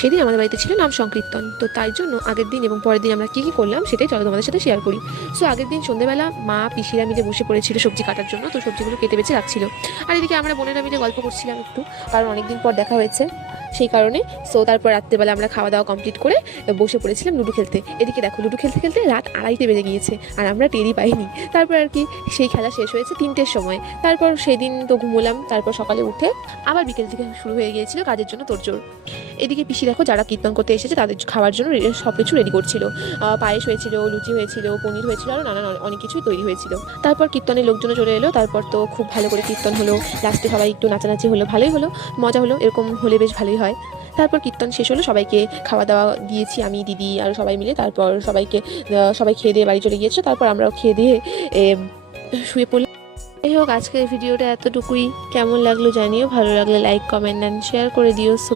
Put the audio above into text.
সেদিন আমাদের বাড়িতে ছিল নাম সংকীর্তন, তো তাই জন্য আগের দিন এবং পরের দিন আমরা কী কী করলাম সেটাই চলো তোমাদের সাথে শেয়ার করি। সো আগের দিন সন্ধ্যেবেলা মা পিসিরা মিলে বসে পড়েছিল সবজি কাটার জন্য, তো সবজিগুলো কেটে বেছে রাখছিল। আর এদিকে আমরা বোনেরা মিলে গল্প করছিলাম একটু, কারণ অনেকদিন পর দেখা হয়েছে সেই কারণে। সো তারপর রাত্রেবেলা আমরা খাওয়া দাওয়া কমপ্লিট করে বসে পড়েছিলাম লুডো খেলতে। এদিকে দেখো লুডো খেলতে খেলতে রাত 2:30 বেজে গিয়েছে আর আমরা টেরই পাইনি। তারপর আর কি সেই খেলা শেষ হয়েছে 3টের সময়। তারপর সেদিন তো ঘুমোলাম, তারপর সকালে উঠে আবার বিকেল থেকে শুরু হয়ে গিয়েছিল কাজের জন্য তোড়জোড়। এদিকে পিসি দেখো যারা কীর্তন করতে এসেছে তাদের খাওয়ার জন্য সব কিছু রেডি করছিল। পায়েস হয়েছিল, লুচি হয়েছিল, পনির হয়েছিল, আরও নানান অনেক কিছুই তৈরি হয়েছিল। তারপর কীর্তনের লোকজনও চলে এলো, তারপর তো খুব ভালো করে কীর্তন হলো, লাস্টে সবাই একটু নাচানাচি হলো, ভালোই হলো, মজা হলো, এরকম হলে বেশ ভালোই হয়। তারপর কীর্তন শেষ হলো, সবাইকে খাওয়া দাওয়া দিয়েছি আমি, দিদি আর সবাই মিলে। তারপর সবাই খেয়ে দিয়ে বাড়ি চলে গিয়েছে, তারপর আমরাও খেয়ে দিয়ে শুয়ে পড়লাম। যাই হোক, আজকের ভিডিওটা এতটুকুই। কেমন লাগলো জানিও, ভালো লাগলে লাইক, কমেন্ট অ্যান্ড শেয়ার করে দিও।